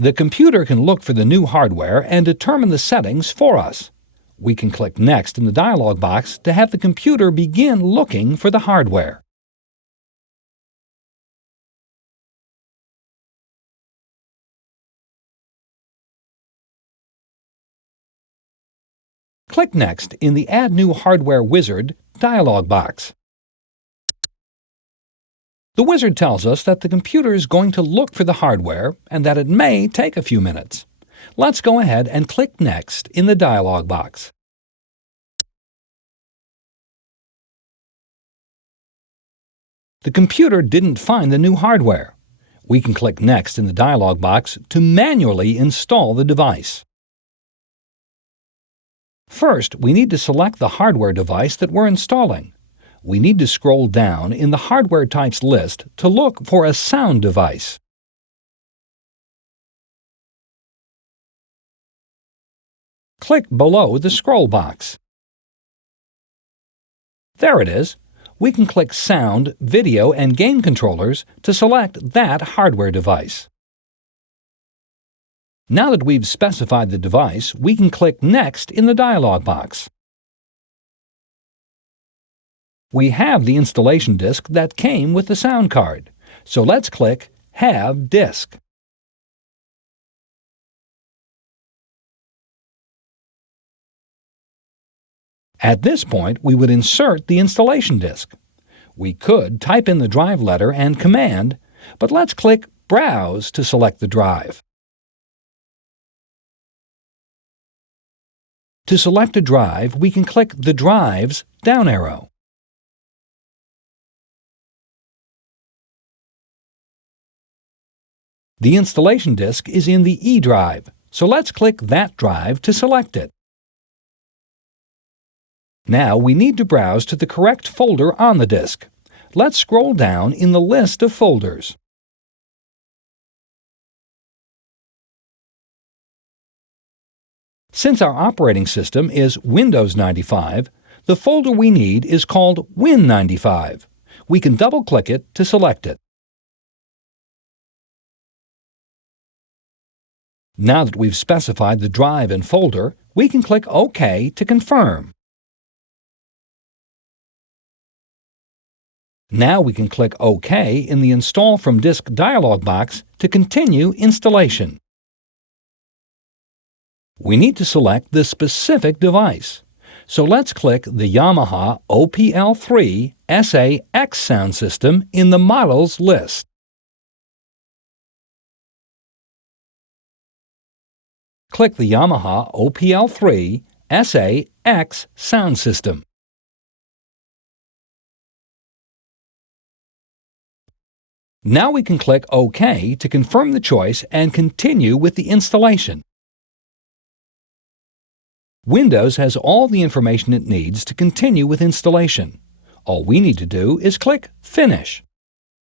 The computer can look for the new hardware and determine the settings for us. We can click Next in the dialog box to have the computer begin looking for the hardware. Click Next in the Add New Hardware Wizard dialog box. The wizard tells us that the computer is going to look for the hardware and that it may take a few minutes. Let's go ahead and click Next in the dialog box. The computer didn't find the new hardware. We can click Next in the dialog box to manually install the device. First, we need to select the hardware device that we're installing. We need to scroll down in the hardware types list to look for a sound device. Click below the scroll box. There it is. We can click Sound, Video, and Game Controllers to select that hardware device. Now that we've specified the device, we can click Next in the dialog box. We have the installation disk that came with the sound card, so let's click Have Disk. At this point, we would insert the installation disk. We could type in the drive letter and command, but let's click Browse to select the drive. To select a drive, we can click the drive's down arrow. The installation disk is in the E drive, so let's click that drive to select it. Now we need to browse to the correct folder on the disk. Let's scroll down in the list of folders. Since our operating system is Windows 95, the folder we need is called Win95. We can double-click it to select it. Now that we've specified the drive and folder, we can click OK to confirm. Now we can click OK in the Install from Disk dialog box to continue installation. We need to select the specific device, so let's click the Yamaha OPL3 SA-X sound system in the models list. Click the Yamaha OPL3 SA-X sound system. Now we can click OK to confirm the choice and continue with the installation. Windows has all the information it needs to continue with installation. All we need to do is click Finish.